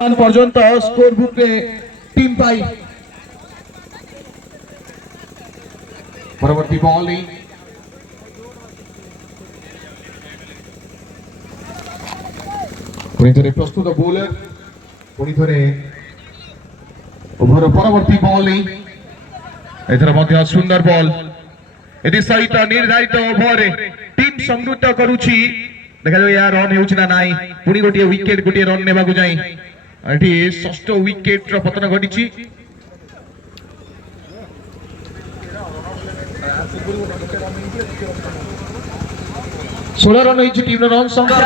পর্যন্ত স্কোর বুকে টিম পাই। পরবর্তী বলিং পুଣି ଥରେ ପ୍ରସ୍ତୁତ ବୋଲର ପୁଣି ଥରେ ଓଭର ପରବର୍ତ୍ତୀ ବୋଲିଂ ଏଥର ମଧ୍ୟ ସୁନ୍ଦର ବଲ୍ ଏଥି ସହିତ ନିର୍ଦ୍ଧାରିତ ଓଭରରେ ଟିମ୍ ସମୃଦ୍ଧ କରୁଛି। ଦେଖାଯାଉ ଏହା ରନ୍ ହେଉଛି ନା ନାହିଁ। ପୁଣି ଗୋଟିଏ ୱିକେଟ ଗୋଟିଏ ରନ୍ ନେବାକୁ ଯାଇ ଏଠି ଷଷ୍ଠ ୱିକେଟର ପତନ ଘଟିଛି। ଷୋହଳ ରନ୍ ହେଇଛି ଟିମ୍ର ରନ୍ ସଂଖ୍ୟା।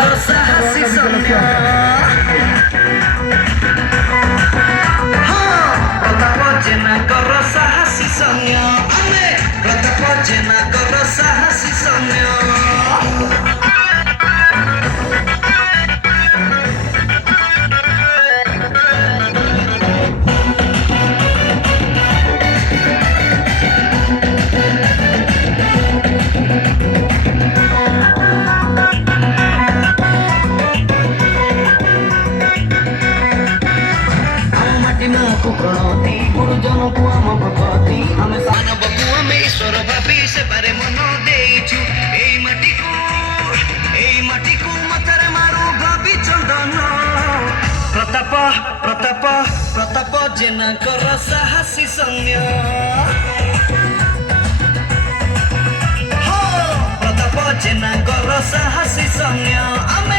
ଗୁରୁଜନକୁ ଆମ ଭଗତି ଆମେ ମାନବକୁ ଆମେ ଈଶ୍ୱର ଭାବି ସେବାରେ ମନ ଦେଇଛୁ। ଏଇ ମାଟିକୁ ମଥାରେ ମାରୁ ଭାବି ଚନ୍ଦନ ପ୍ରତାପ ପ୍ରତାପ ପ୍ରତାପ ଜେନାଙ୍କର ସାହସୀ ସୈନ୍ୟ। ପ୍ରତାପ ଜେନାଙ୍କର ସାହସୀ ସୈନ୍ୟ।